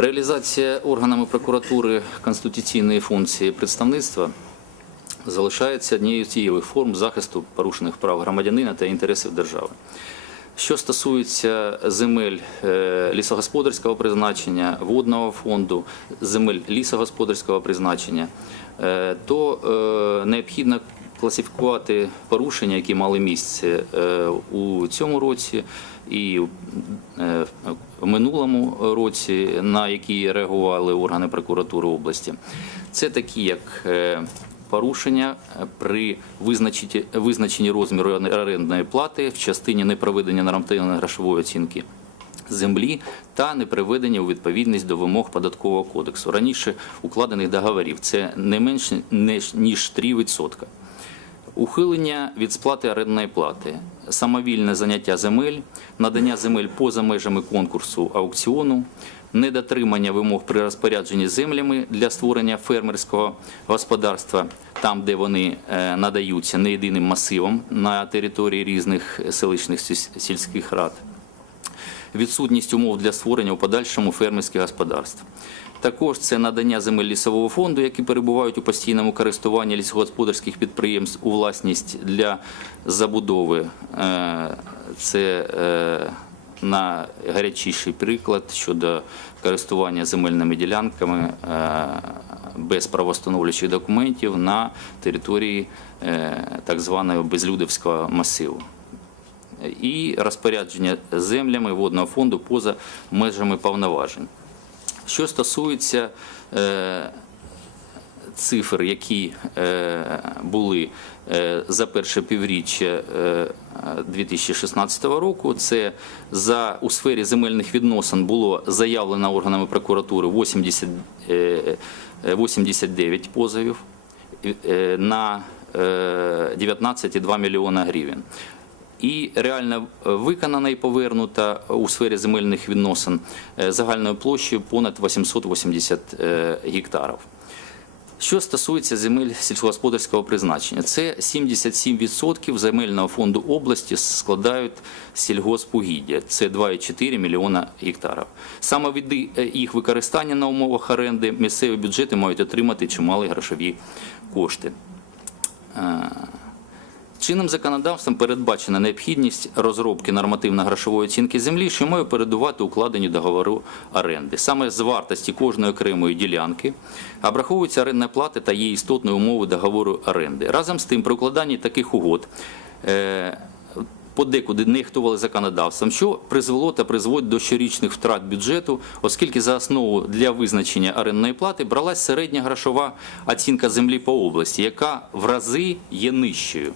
Реалізація органами прокуратури конституційної функції представництва залишається однією з дієвих форм захисту порушених прав громадянина та інтересів держави. Що стосується земель е, лісогосподарського призначення, водного фонду, земель лісогосподарського призначення, е, то е, необхідно класифікувати порушення, які мали місце е, у цьому році і е, в минулому році, на які реагували органи прокуратури області. Це такі, як е, порушення при визначенні, розміру орендної плати в частині непроведення нормативної грошової оцінки землі та неприведення у відповідність до вимог податкового кодексу раніше укладених договорів. Це не менше ніж 3%. Ухилення від сплати орендної плати, самовільне заняття земель, надання земель поза межами конкурсу аукціону, недотримання вимог при розпорядженні землями для створення фермерського господарства, там, де вони е, надаються не єдиним масивом на території різних селищних сільських рад відсутність умов для створення у подальшому фермерських господарств. Також це надання земель лісового фонду, які перебувають у постійному користуванні лісогосподарських підприємств у власність для забудови. Е, Це е, на гарячіший приклад щодо користування земельними ділянками е, без правостановлюючих документів на території так званого безлюдівського масиву і розпорядження землями водного фонду поза межами повноважень. Що стосується е, цифр, які е, були е, за перше півріччя е, 2016 року, це за у сфері земельних відносин було заявлено органами прокуратури 80, е, е, 89 позовів е, на е, 19,2 мільйона гривень і реально е, виконана і повернута у сфері земельних відносин е, загальною площею понад 880 е, гектарів. Що стосується земель сільськогосподарського призначення, це 77% земельного фонду області складають сільгоспугіддя, це 2,4 мільйона гектарів. Саме від їх використання на умовах оренди місцеві бюджети мають отримати чималі грошові кошти. Чинним законодавством передбачена необхідність розробки нормативно-грошової оцінки землі, що має передувати укладенню договору оренди. Саме з вартості кожної окремої ділянки обраховується орендна плата та її істотної умови договору оренди. Разом з тим, при укладанні таких угод е, подекуди нехтували законодавством, що призвело та призводить до щорічних втрат бюджету, оскільки за основу для визначення орендної плати бралась середня грошова оцінка землі по області, яка в рази є нижчою.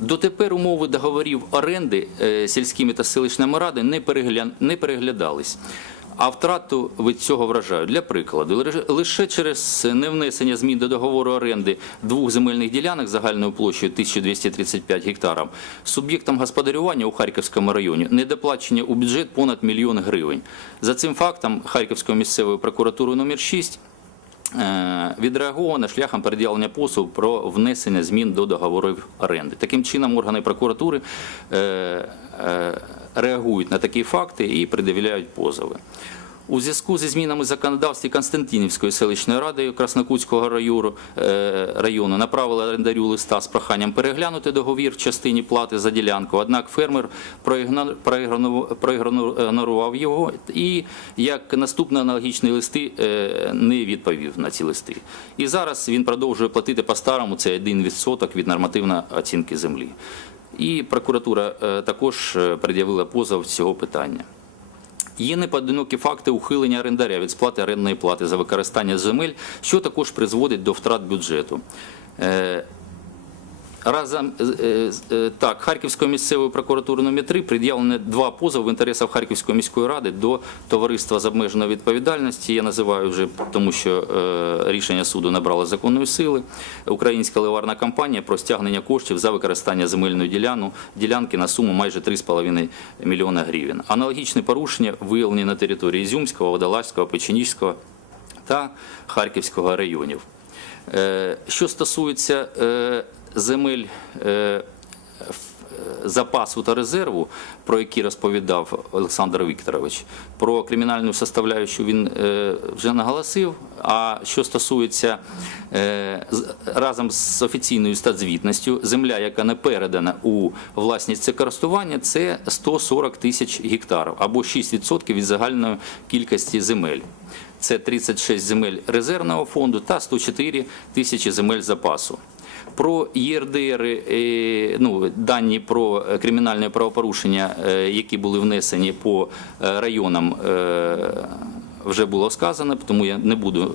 Дотепер умови договорів оренди е, сільськими та селищними ради не, переглядались. А втрату від цього вражають. Для прикладу, лише- через невнесення змін до договору оренди двох земельних ділянок загальною площею 1235 гектарів суб'єктам господарювання у Харківському районі недоплачення у бюджет понад мільйон гривень. За цим фактом Харківською місцевою прокуратурою номер 6 Е, відреаговано шляхом переділення послуг про внесення змін до договорів оренди. Таким чином, органи прокуратури е, е, реагують на такі факти і пред'являють позови. У зв'язку зі змінами законодавстві Константинівської селищної ради Краснокутського е, району направили орендарю листа з проханням переглянути договір в частині плати за ділянку. Однак фермер проігно- проігнорував його і як наступний аналогічні листи е, не відповів на ці листи. І зараз він продовжує платити по-старому це 1% від нормативної оцінки землі. І прокуратура е, також пред'явила позов цього питання. Є неподинокі факти ухилення орендаря від сплати орендної плати за використання земель, що також призводить до втрат бюджету. Разом е, е, е, так, Харківською місцевою прокуратурою номер 3 пред'явлено два позови в інтересах Харківської міської ради до товариства з обмеженою відповідальності. Я називаю вже тому, що рішення суду набрало законної сили. Українська ливарна компанія про стягнення коштів за використання земельної діляну, ділянки на суму майже 3,5 мільйона гривень. Аналогічні порушення виявлені на території Ізюмського, Водолазького, Печеніжського та Харківського районів. Що стосується земель е, запасу та резерву, про які розповідав Олександр Вікторович, про кримінальну составляючу він е, вже наголосив. А що стосується е, разом з офіційною статзвітністю, земля, яка не передана у власність це користування, це 140 тисяч гектарів або 6% від загальної кількості земель. Це 36 земель резервного фонду та 104 тисячі земель запасу. Про ЄРДР, е, ну, дані про е, кримінальне правопорушення, е, які були внесені по районам, вже було сказано, тому я не буду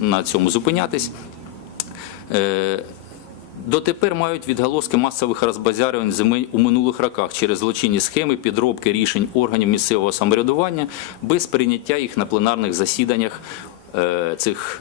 на цьому зупинятись. Дотепер мають відголоски масових розбазарювань земель у минулих роках через злочинні схеми підробки рішень органів місцевого самоврядування без прийняття їх на пленарних засіданнях цих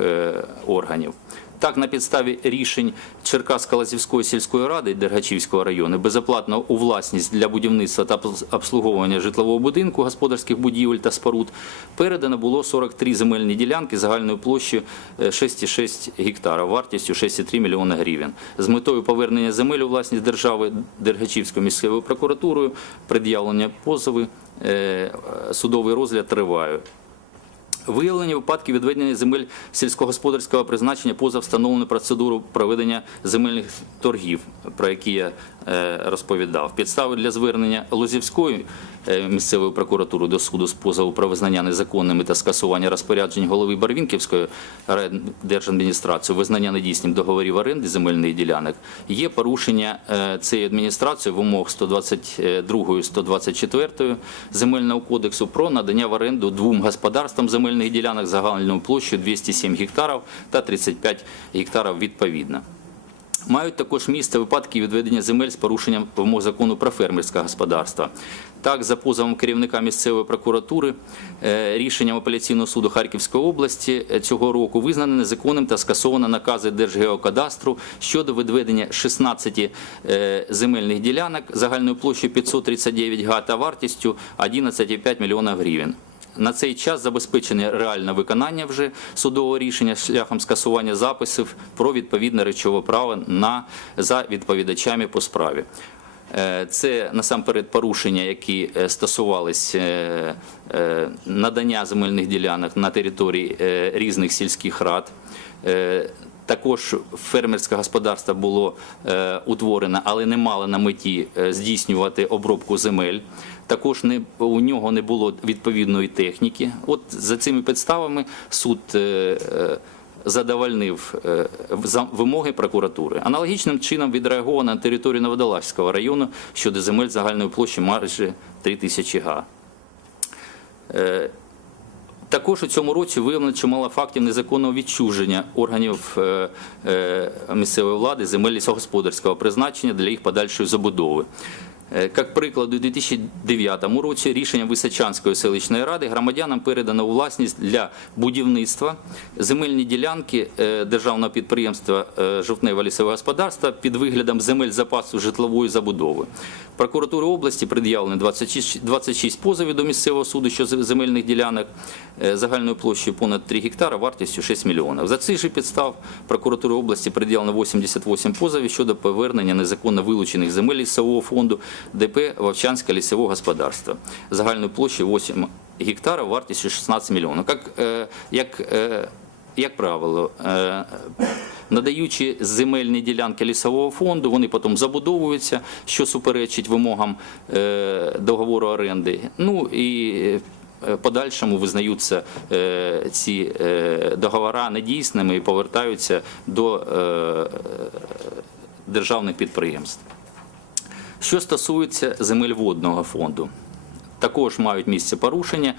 органів. Так, на підставі рішень Черкасько-Лазівської сільської ради Дергачівського району безоплатно у власність для будівництва та обслуговування житлового будинку, господарських будівель та споруд передано було 43 земельні ділянки загальною площею е, 6,6 гектара, вартістю 6,3 мільйона гривень. З метою повернення земель у власність держави Дергачівською місцевою прокуратурою, пред'явлення позови, е, судовий розгляд триває. Виявлені випадки відведення земель сільськогосподарського призначення поза встановлену процедуру проведення земельних торгів, про які я розповідав. Підстави для звернення Лозівської е, місцевої прокуратури до суду з позову про визнання незаконними та скасування розпоряджень голови Барвінківської держадміністрації, визнання недійсним договорів оренди земельних ділянок, є порушення е, цієї адміністрації вимог 122 124 земельного кодексу про надання в оренду двом господарствам земельних ділянок загальною площею 207 гектарів та 35 гектарів відповідно. Мають також місце випадки відведення земель з порушенням вимог закону про фермерське господарство. Так, за позовом керівника місцевої прокуратури, е, рішенням апеляційного суду Харківської області е, цього року визнано незаконним та скасовано накази Держгеокадастру щодо відведення 16 е, земельних ділянок загальною площею 539 га та вартістю 11,5 мільйона гривень. На цей час забезпечене реальне виконання вже судового рішення шляхом скасування записів про відповідне речове право на за відповідачами по справі. Е, Це насамперед порушення, які е, стосувались е, надання земельних ділянок на території різних сільських рад. Також фермерське господарство було е, утворено, але не мало на меті е, здійснювати обробку земель. Також не, у нього не було відповідної техніки. От за цими підставами суд е, задовольнив вимоги прокуратури. Аналогічним чином відреаговано на територію Новодолазького району щодо земель загальної площі майже 3 тисячі га. Також у цьому році виявлено чимало фактів незаконного відчуження органів е, е, місцевої влади земель лісогосподарського призначення для їх подальшої забудови. Е, Як приклад, у 2009 році рішенням Височанської селищної ради громадянам передано у власність для будівництва земельні ділянки е, державного підприємства е, Жовтневе лісове господарство під виглядом земель запасу житлової забудови. Прокуратури області пред'явлено 26, 26 позовів до місцевого суду щодо земельних ділянок загальною площею понад 3 гектара, вартістю 6 мільйонів. За цих же підстав прокуратури області пред'явлено 88 позовів щодо повернення незаконно вилучених земель лісового фонду ДП Вовчанське лісове господарство загальною площею 8 гектарів, вартістю 16 мільйонів. Як, е, як е, як правило, е, надаючи земельні ділянки лісового фонду, вони потім забудовуються, що суперечить вимогам договору оренди. Ну і подальшому визнаються ці договори недійсними і повертаються до державних підприємств. Що стосується земель водного фонду, також мають місце порушення.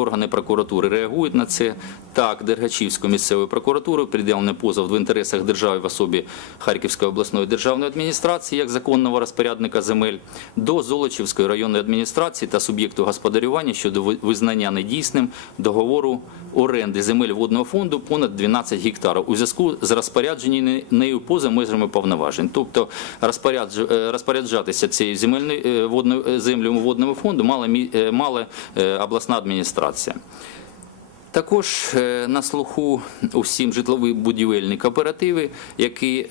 Органи прокуратури реагують на це. Так, Дергачівською місцевою прокуратурою пред'явлений позов в інтересах держави в особі Харківської обласної державної адміністрації як законного розпорядника земель до Золочівської районної адміністрації та суб'єкту господарювання щодо визнання недійсним договору оренди земель водного фонду понад 12 гектарів у зв'язку з розпорядженням нею поза межами повноважень. Тобто е, розпоряджатися цією земельною е, водною е, водного фонду мала, мі- е, мала е, обласна адміністрація. Також е, на слуху усім житлові будівельні кооперативи, які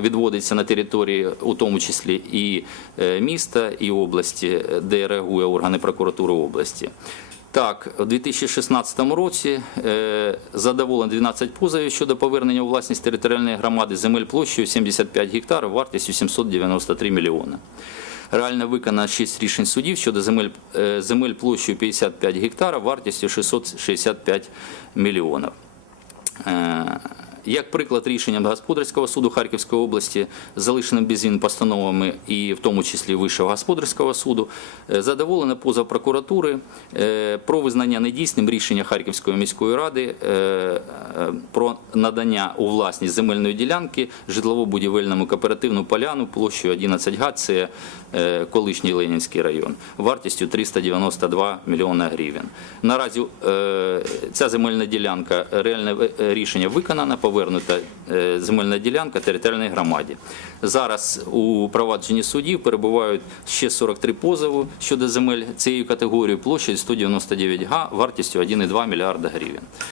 відводяться на території, у тому числі і міста, і області, де реагує органи прокуратури області. Так, у 2016 році задоволено 12 позовів щодо повернення у власність територіальної громади земель площею 75 гектарів вартістю 793 мільйони. Реально виконано 6 рішень судів щодо земель, е, земель площею 55 гектарів вартістю 665 мільйонів. Як приклад рішенням господарського суду Харківської області, залишеним без змін постановами і в тому числі Вищого господарського суду, е, задоволено позов прокуратури е, про визнання недійсним рішення Харківської міської ради е, про надання у власність земельної ділянки житлово-будівельному кооперативну поляну площею 11 га, це колишній Ленінський район, вартістю 392 мільйона гривень. Наразі ця земельна ділянка, реальне рішення виконано, повернута е, земельна ділянка територіальної громаді. Зараз у провадженні судів перебувають ще 43 позови щодо земель цієї категорії площею 199 га, вартістю 1,2 мільярда гривень.